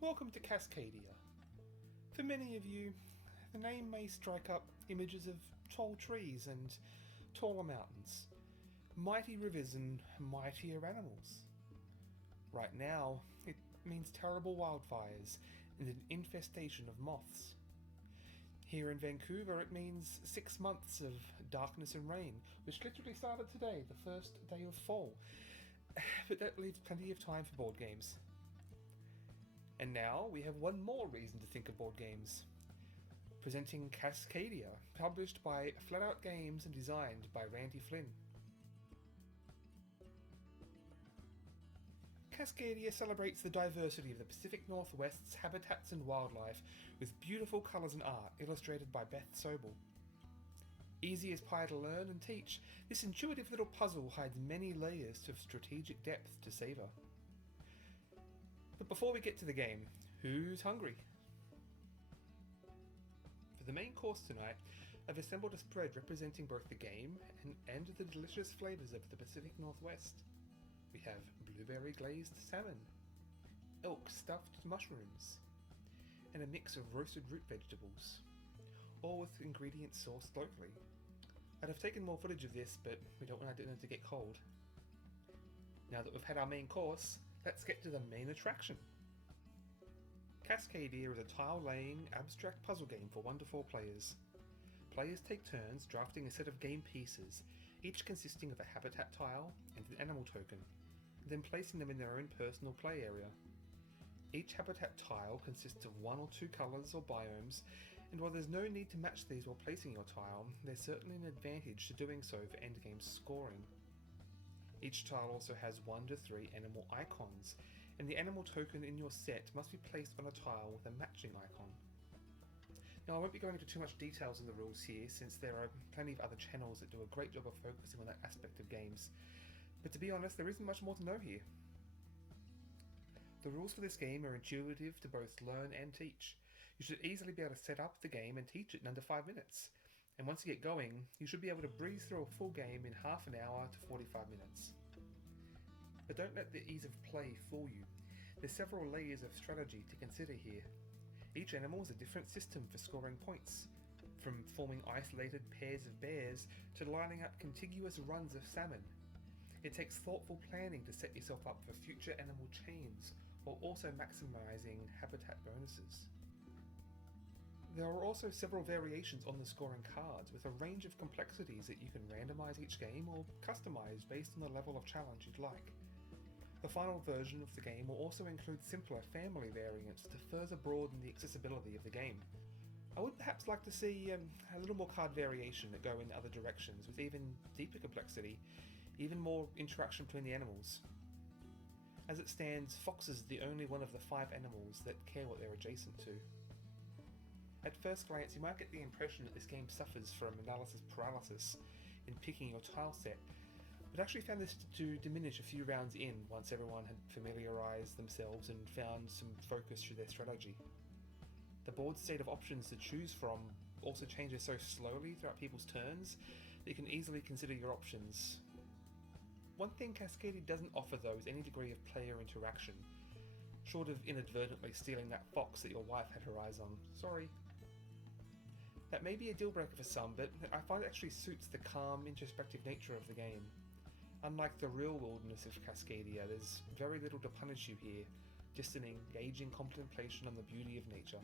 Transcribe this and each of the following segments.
Welcome to Cascadia. For many of you, the name may strike up images of tall trees and taller mountains, mighty rivers and mightier animals. Right now, it means terrible wildfires and an infestation of moths. Here in Vancouver, it means 6 months of darkness and rain, which literally started today, the first day of fall. But that leaves plenty of time for board games. And now we have one more reason to think of board games. Presenting Cascadia, published by Flat Out Games and designed by Randy Flynn. Cascadia celebrates the diversity of the Pacific Northwest's habitats and wildlife with beautiful colours and art illustrated by Beth Sobel. Easy as pie to learn and teach, this intuitive little puzzle hides many layers of strategic depth to savour. But before we get to the game, who's hungry? For the main course tonight, I've assembled a spread representing both the game and the delicious flavours of the Pacific Northwest. We have blueberry glazed salmon, elk stuffed mushrooms, and a mix of roasted root vegetables, all with ingredients sourced locally. I'd have taken more footage of this, but we don't want our dinner to get cold. Now that we've had our main course, let's get to the main attraction. Cascadia is a tile-laying, abstract puzzle game for 1 to 4 players. Players take turns drafting a set of game pieces, each consisting of a habitat tile and an animal token, then placing them in their own personal play area. Each habitat tile consists of 1 or 2 colours or biomes, and while there's no need to match these while placing your tile, there's certainly an advantage to doing so for endgame scoring. Each tile also has 1 to 3 animal icons, and the animal token in your set must be placed on a tile with a matching icon. Now, I won't be going into too much details in the rules here, since there are plenty of other channels that do a great job of focusing on that aspect of games, but to be honest, there isn't much more to know here. The rules for this game are intuitive to both learn and teach. You should easily be able to set up the game and teach it in under 5 minutes. And once you get going, you should be able to breeze through a full game in half an hour to 45 minutes. But don't let the ease of play fool you. There's several layers of strategy to consider here. Each animal is a different system for scoring points, from forming isolated pairs of bears to lining up contiguous runs of salmon. It takes thoughtful planning to set yourself up for future animal chains, while also maximising habitat bonuses. There are also several variations on the scoring cards, with a range of complexities that you can randomise each game or customise based on the level of challenge you'd like. The final version of the game will also include simpler family variants to further broaden the accessibility of the game. I would perhaps like to see a little more card variation that go in other directions, with even deeper complexity, even more interaction between the animals. As it stands, fox is the only one of the 5 animals that care what they're adjacent to. At first glance, you might get the impression that this game suffers from analysis paralysis in picking your tile set, but actually found this to diminish a few rounds in once everyone had familiarised themselves and found some focus through their strategy. The board's state of options to choose from also changes so slowly throughout people's turns that you can easily consider your options. One thing Cascadia doesn't offer though is any degree of player interaction, short of inadvertently stealing that fox that your wife had her eyes on. Sorry. That may be a deal breaker for some, but I find it actually suits the calm, introspective nature of the game. Unlike the real wilderness of Cascadia, there's very little to punish you here, just an engaging contemplation on the beauty of nature.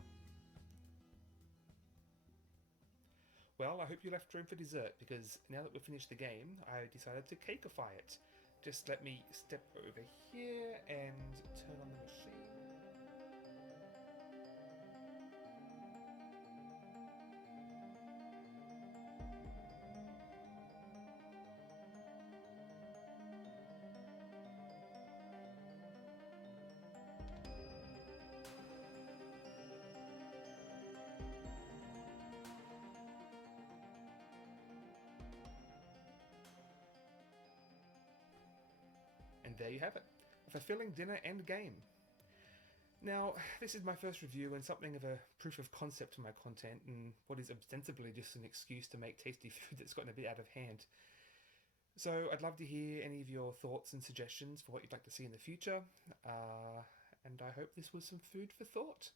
Well, I hope you left room for dessert, because now that we've finished the game, I decided to cakeify it. Just let me step over here and turn on the machine. And there you have it, a fulfilling dinner and game. Now, this is my first review and something of a proof of concept to my content, and what is ostensibly just an excuse to make tasty food that's gotten a bit out of hand. So I'd love to hear any of your thoughts and suggestions for what you'd like to see in the future, and I hope this was some food for thought.